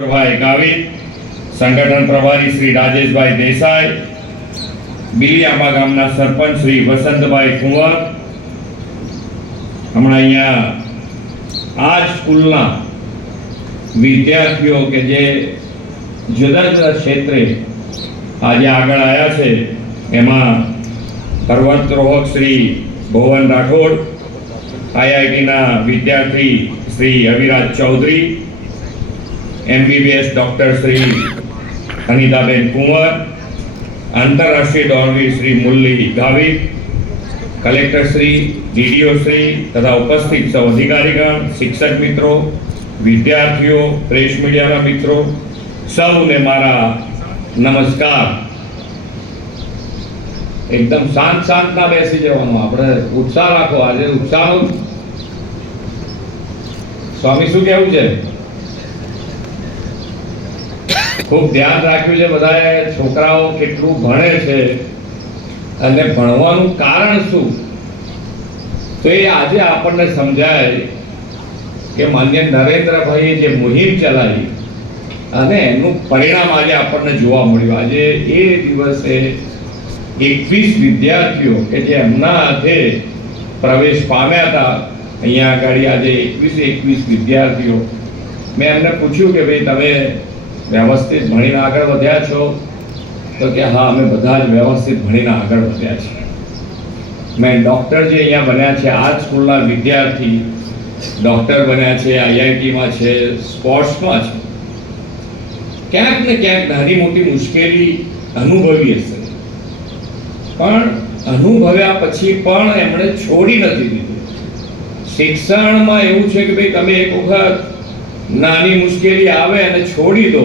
ભાઈ ગાવિત, સંગઠન પ્રભારી શ્રી રાજેશભાઈ દેસાઈ બિલિયાંબા ગામના સરપંચ શ્રી વસંતભાઈ કુંવર. હમણાં અહીંયા આ સ્કૂલના વિદ્યાર્થીઓ કે જે જુદા જુદા ક્ષેત્રે આજે આગળ આવ્યા છે, એમાં પર્વતરોહક શ્રી ભુવન રાઠોડ, આઈઆઈટીના વિદ્યાર્થી શ્રી અવિરાજ ચૌધરી એમબીબીએસ ડૉક્ટર શ્રી અનિતાબેન કુંવર આંતરરાષ્ટ્રીય દોડવી શ્રી મુરલી ગાવિત કલેક્ટર શ્રી ડીડીઓ શ્રી તથા ઉપસ્થિત સૌ અધિકારીગણ, શિક્ષક મિત્રો, વિદ્યાર્થીઓ, પ્રેસ મીડિયાના મિત્રો, સૌને મારા નમસ્કાર. એકદમ શાંત શાંત ના બેસી જવાનું, આપણે ઉત્સાહ રાખો, આજે ઉત્સાહ સ્વામી, શું કહેવું છે? ખૂબ ધ્યાન રાખ્યું છે બધાએ, છોકરાઓ કેટલું ભણે છે અને ભણવાનું કારણ શું? તો એ આજે આપણને સમજાય કે માન્ય નરેન્દ્રભાઈએ જે મુહિમ ચલાવી અને એનું પરિણામ આજે આપણને જોવા મળ્યું. આજે એ દિવસે એકવીસ વિદ્યાર્થીઓ કે જે એમના હાથે પ્રવેશ પામ્યા હતા, અહીંયા આગળ આજે એકવીસ એકવીસ વિદ્યાર્થીઓ. મેં એમને પૂછ્યું કે ભાઈ, તમે વ્યવસ્થિત ભણીને આગળ વધ્યા છો, તો કે હા, અમે બધા જ વ્યવસ્થિત ભણીને આગળ વધ્યા છીએ. મેં ડૉક્ટર જે અહીંયા બન્યા છે, આ સ્કૂલના વિદ્યાર્થી ડૉક્ટર બન્યા છે, આઈઆઈટીમાં છે, સ્પોર્ટ્સમાં છે. ક્યાંક ને ક્યાંક નાની મોટી મુશ્કેલી અનુભવી હશે. પણ અનુભવ્યા પછી પણ એમણે છોડી નથી દીધી. શિક્ષણમાં એવું છે કે ભાઈ તમે એક વખત નાની મુશ્કેલી આવે અને છોડી દો,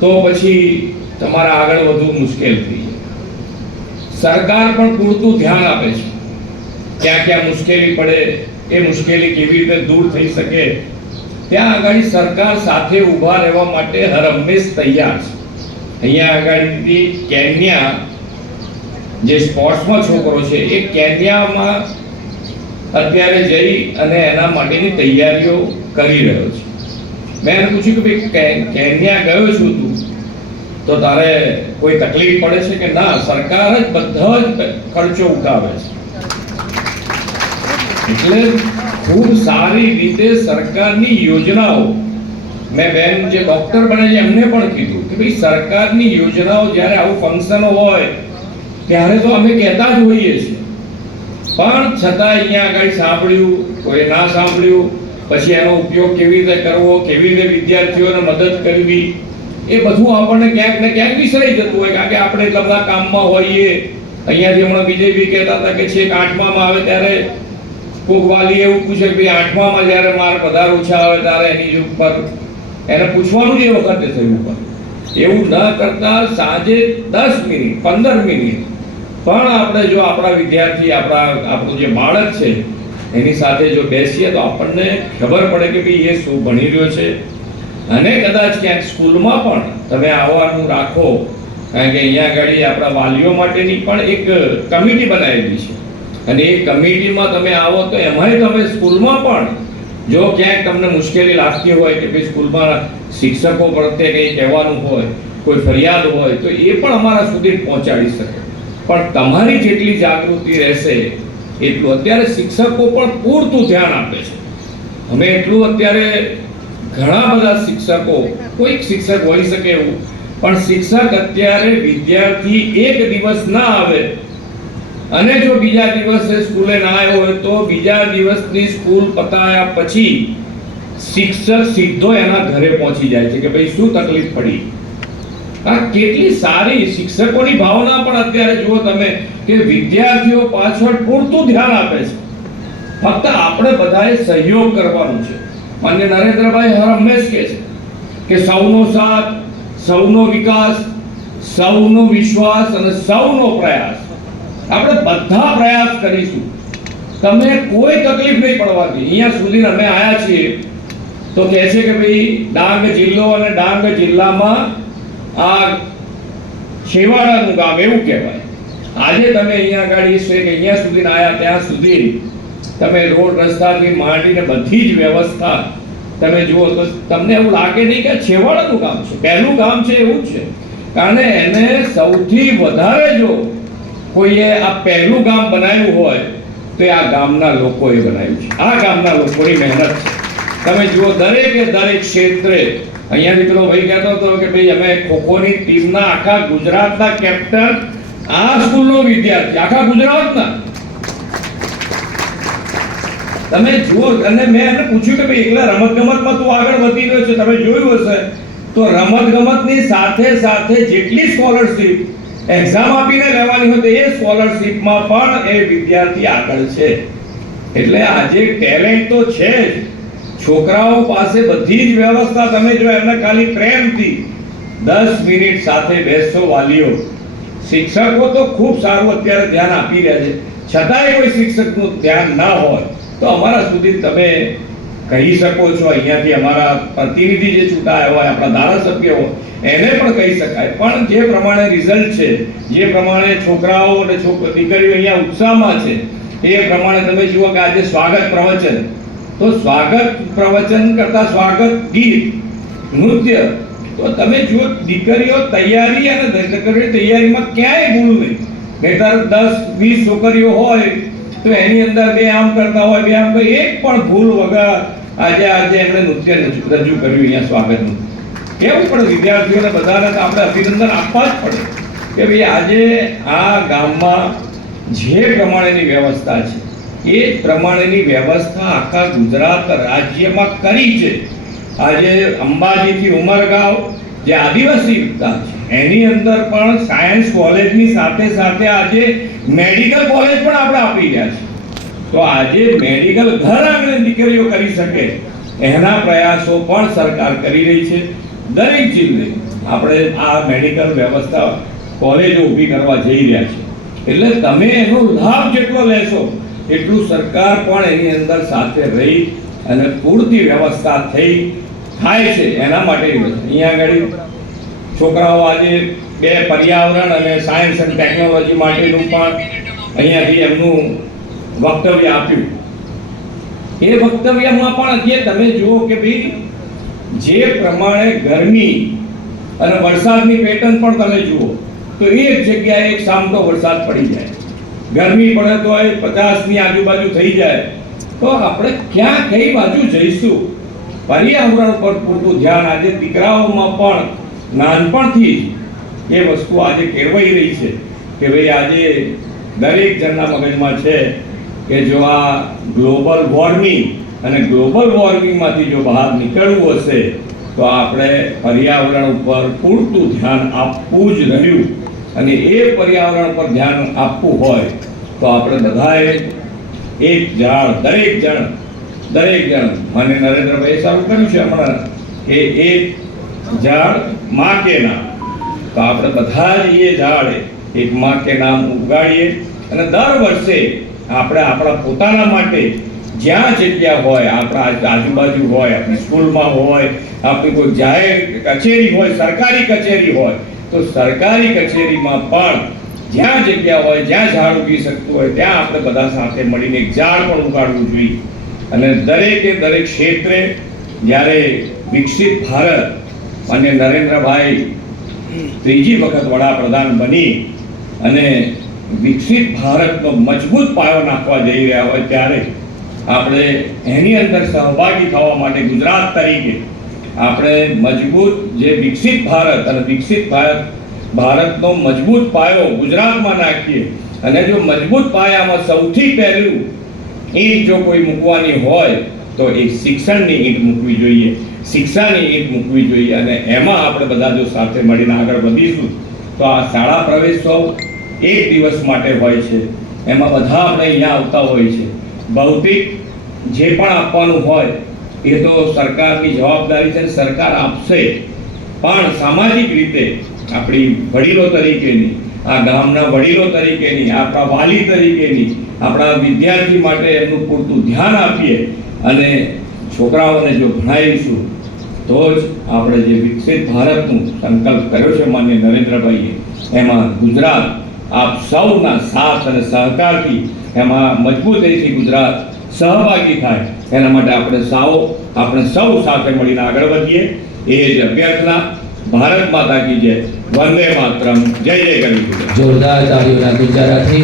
તો પછી તમારે આગળ વધવું મુશ્કેલ થઈ જાય. સરકાર પણ પૂરતું ધ્યાન આપે છે. ક્યાં ક્યાં મુશ્કેલી પડે, એ મુશ્કેલી કેવી રીતે દૂર થઈ શકે, ત્યાં આગળ સરકાર સાથે ઊભા રહેવા માટે હર હંમેશ તૈયાર છે. અહીંયા આગળથી કેન્યા જે સ્પોર્ટ્સમાં છોકરો છે, એ કેન્યામાં અત્યારે જઈ અને એના માટેની તૈયારીઓ કરી રહ્યો છે. મેં એને પૂછ્યું કે ભાઈ કેન્યા ગયો છું તું? તો તારે કોઈ તકલીફ પડે છે કે ના? સરકાર જ બધા જ ખર્ચો ઉઠાવે છે. એટલે ખૂબ સારી રીતે સરકારની યોજનાઓ, મેં બેન જે ડોક્ટર બને છે, એમને પણ કીધું કે ભાઈ, સરકારની યોજનાઓ જ્યારે આવું ફંક્શન હોય, ત્યારે તો અમે કહેતા જ હોઈએ છીએ. પણ છતાં અહીંયા આગળ સાંભળ્યું કોઈ ના સાંભળ્યું પછી એનો ઉપયોગ કેવી રીતે કરવો, કેવી રીતે વિદ્યાર્થીઓને મદદ કરવી, એ બધું આપણને ક્યાંક ને ક્યાંક વિસરાઈ જતું હોય કારણ કે આપણે એટલા બધા કામમાં હોઈએ. અહીંયાથી હમણાં બીજેપી કહેતા હતા કે છેક આઠમામાં આવે ત્યારે કોઈક વાલી એવું પૂછે કે આઠમામાં જ્યારે માર્ક વધારે ઓછા આવે ત્યારે એની ઉપર. એને પૂછવાનું જ એ વખતે થયું પણ એવું ન કરતા સાંજે દસ મિનિટ, પંદર મિનિટ. પણ આપણે જો આપણા વિદ્યાર્થી, આપણા, આપણું જે બાળક છે એની સાથે જો બેસીએ તો આપણને ખબર પડે કે ભાઈ એ શું ભણી રહ્યો છે. અને કદાચ ક્યાંક સ્કૂલમાં પણ તમે આવવાનું રાખો, કારણ કે અહીંયા આગળ આપણા વાલીઓ માટેની પણ એક કમિટી બનાવેલી છે. અને એ કમિટીમાં તમે આવો તો એમાંય તમે સ્કૂલમાં પણ જો ક્યાંક તમને મુશ્કેલી લાગતી હોય કે ભાઈ સ્કૂલમાં શિક્ષકો પ્રત્યે કંઈ કહેવાનું હોય, કોઈ ફરિયાદ હોય, તો એ પણ અમારા સુધી પહોંચાડી શકે. પણ તમારી જેટલી જાગૃતિ રહેશે એટલું અત્યારે શિક્ષકો પણ પૂરતું ધ્યાન આપે છે. અમે એટલું અત્યારે ઘણા બધા શિક્ષકો, કોઈક શિક્ષક હોઈ શકે એવું, પણ શિક્ષક અત્યારે વિદ્યાર્થી એક દિવસ ના આવે. અને જો બીજા દિવસે સ્કૂલે ના આવ્યો હોય તો બીજા દિવસની સ્કૂલ પતાયા પછી શિક્ષક સીધો એના ઘરે પહોંચી જાય છે કે ભાઈ શું તકલીફ પડી? આ કેટલી સારી શિક્ષકોની ભાવના પણ અત્યારે જુઓ તમે. કે વિદ્યાર્થીઓ પાછળ પૂરતું ધ્યાન આપે છે. ફક્ત આપણે બધાએ સહયોગ કરવાનો છે. માન્ય નરેન્દ્રભાઈ હર હંમેશ કહે છે કે સૌનો સાથ, સૌનો વિકાસ, સૌનો વિશ્વાસ અને સૌનો પ્રયાસ. આપણે બધા પ્રયાસ કરીશું. તમને કોઈ તકલીફ નહીં પડવાથી. અહીંયા સુધી અમે આવ્યા છીએ તો કહે છે કે ભાઈ, ડાંગ જિલ્લો અને ડાંગ જિલ્લામાં આ છેવાડાનું ગામ એવું કહેવાય. આજે તમે અહીંયા ગાડી છે કે અહીંયા સુધી આવ્યા ત્યાં સુધી તમે રોડ રસ્તાથી માંડીને બધી જ વ્યવસ્થા તમે જુઓ તો તમને એવું લાગે નહીં કે છેવાડાનું કામ છે. પહેલું ગામ છે એવું જ છે. કારણ એને સૌથી વધારે જો કોઈએ આ પહેલું ગામ બનાવ્યું હોય, તો એ આ ગામના લોકોએ બનાવ્યું છે. આ ગામના લોકોની મહેનત છે. તમે જુઓ દરેકે દરેક ક્ષેત્રે અહીંયાથી પેલો ભાઈ કહેતો હતો કે ભાઈ, અમે ખોખોની ટીમના આખા ગુજરાતના કેપ્ટન આ સ્કૂલનો વિદ્યાર્થી, આખા ગુજરાતના. તમે જુઓ, અને મેં એને પૂછ્યું કે ભાઈ, એકલા રમત ગમતમાં તું આગળ વધી રહ્યો છે, તમે જોયું હશે. તો રમત ગમતની સાથે સાથે જેટલી સ્કોલરશિપ એક્ઝામ આપીને લેવાની હોય તો એ સ્કોલરશિપમાં પણ એ વિદ્યાર્થી આગળ છે. એટલે આજે ટેલેન્ટ તો છે જ. છોકરાઓ પાસે બધી જ વ્યવસ્થા. તમે જો એમને ખાલી પ્રેમથી દસ મિનિટ સાથે બેસશો વાલીઓ શિક્ષકો તો ખૂબ સારું અત્યારે ધ્યાન આપી રહ્યા છે. છતાંય કોઈ શિક્ષકનું ધ્યાન ના હોય, તો અમારા સુધી તમે કહી શકો છો, અહીંયાથી અમારા પ્રતિનિધિ જે ચૂંટાયા હોય, આપણા ધારાસભ્ય હોય, એને પણ કહી શકાય. પણ જે પ્રમાણે રિઝલ્ટ છે, જે પ્રમાણે છોકરાઓ અને દીકરીઓ અહીંયા ઉત્સાહમાં છે, એ પ્રમાણે તમે જુઓ કે આજે સ્વાગત પ્રવચન. તો સ્વાગત પ્રવચન કરતા સ્વાગત ગીત, નૃત્ય તો તમે જુઓ દીકરીઓ તૈયારી અને દીકરીઓ તૈયારીમાં ક્યાંય ભૂલ નહીં. બેટર દસ, વીસ છોકરીઓ હોય, તો એની અંદર બે આમ કરતા હોય, બે આમ એક પણ ભૂલ વગર આજે આજે એમણે નૃત્ય રજૂ કર્યું અહીંયા સ્વાગતનું. એવું પણ વિદ્યાર્થીઓને બધાને આપણે અભિનંદન આપવા જ પડે કે ભાઈ આજે આ ગામમાં જે પ્રમાણેની વ્યવસ્થા છે, એ પ્રમાણેની વ્યવસ્થા આખા ગુજરાત રાજ્યમાં કરી છે. આજે અંબાજીથી ઉમરગાંવ જે આદિવાસી વિસ્તાર છે, એની અંદર પણ સાયન્સ કોલેજની સાથે સાથે આજે મેડિકલ કોલેજ પણ આપણે આપી રહ્યા છે તો આજે મેડિકલ ઘર આંગણે દીકરીઓ કરી શકે, એના પ્રયાસો પણ સરકાર કરી રહી છે. દરેક જિલ્લે આપણે આ મેડિકલ વ્યવસ્થા કોલેજો ઊભી કરવા જઈ રહ્યા છે એટલે તમે એનો લાભ જેટલો લેશો, એટલું સરકાર પણ એની અંદર સાથે રહી અને પૂરતી વ્યવસ્થા થઈ થાય છે, એના માટે અહીંયા આગળ છોકરાઓ આજે બે પર્યાવરણ અને સાયન્સ અને ટેકનોલોજી માટેનું પણ અહીંયાથી એમનું વક્તવ્ય આપ્યું. એ વક્તવ્યમાં પણ જે તમે જુઓ કે ભાઈ, જે પ્રમાણે ગરમી અને વરસાદની પેટર્ન પણ તમે જુઓ, તો એક જગ્યાએ એક સામટો વરસાદ પડી જાય. ગરમી પડે તો એ પચાસની આજુબાજુ થઈ જાય. તો આપણે ક્યાં કઈ બાજુ જઈશું? પર્યાવરણ પર પૂરતું ધ્યાન આજે દીકરાઓમાં પણ નાનપણથી એ વસ્તુ આજે કેળવાઈ રહી છે કે ભાઈ આજે દરેક જણના મગજમાં છે કે જો આ ગ્લોબલ વોર્મિંગ અને ગ્લોબલ વોર્મિંગમાંથી જો બહાર નીકળવું હશે, તો આપણે પર્યાવરણ ઉપર પૂરતું ધ્યાન આપવું જ રહ્યું. અને એ પર્યાવરણ પર ધ્યાન આપવું હોય, તો આપણે બધાએ એક ઝાડ દરેક જણ દરેક જણ. મને નરેન્દ્રભાઈ સારું કર્યું છે હમણાં કે એક ઝાડમાં કે નામ. તો આપણે બધા જ એ ઝાડ એક માં કે નામ ઉગાડીએ અને દર વર્ષે આપણે આપણા પોતાના માટે જ્યાં જગ્યા હોય, આપણા આજુબાજુ હોય, આપણી સ્કૂલમાં હોય, આપણી કોઈ જાહેર કચેરી હોય, સરકારી કચેરી હોય, તો સરકારી કચેરીમાં પણ જ્યાં જગ્યા હોય, જ્યાં ઝાડ ઉગી શકતું હોય, ત્યાં આપણે બધા સાથે મળીને એક ઝાડ પણ ઉગાડવું જોઈએ. અને દરેકે દરેક ક્ષેત્રે જ્યારે વિકસિત ભારત અને નરેન્દ્રભાઈ ત્રીજી વખત વડાપ્રધાન બની અને વિકસિત ભારતનો મજબૂત પાયો નાખવા જઈ રહ્યા હોય ત્યારે આપણે એની અંદર સહભાગી થવા માટે ગુજરાત તરીકે આપણે મજબૂત જે વિકસિત ભારત અને વિકસિત ભારત ભારતનો મજબૂત પાયો ગુજરાતમાં નાખીએ અને જો મજબૂત પાયામાં સૌથી પહેલું ઈંટ જો કોઈ મૂકવાની હોય, તો એ શિક્ષણની ઈંટ મૂકવી જોઈએ. શિક્ષાની ઈંટ મૂકવી જોઈએ અને એમાં આપણે બધા જો સાથે મળીને આગળ વધીશું, તો આ શાળા પ્રવેશોત્સવ એક દિવસ માટે હોય છે. એમાં બધા આપણે અહીંયા આવતા હોય છે. ભૌતિક જે પણ આપવાનું હોય, એ તો સરકારની જવાબદારી છે સરકાર આપશે. પણ સામાજિક રીતે આપણી વડીલો તરીકેની આ ગામના વડીલો તરીકેની, આપણા વાલી તરીકેની, આપણા વિદ્યાર્થી માટે એમનું પૂરતું ધ્યાન આપીએ અને છોકરાઓને જો ભણાવીશું, તો જ આપણે જે વિકસિત ભારતનું સંકલ્પ કર્યો છે માન્ય નરેન્દ્રભાઈએ, એમાં ગુજરાત આપ સૌના સાથ અને સહકારથી એમાં મજબૂતીથી ગુજરાત સહભાગી થાય. એના માટે આપણે સાવ આપણે સૌ સાથે મળીને આગળ વધીએ. એ જ અભ્યર્થના. ભારત માતા કી જય. વંદે માતરમ. જય જય ગણેશ જોરદાર તાળીઓના ગુંજારાથી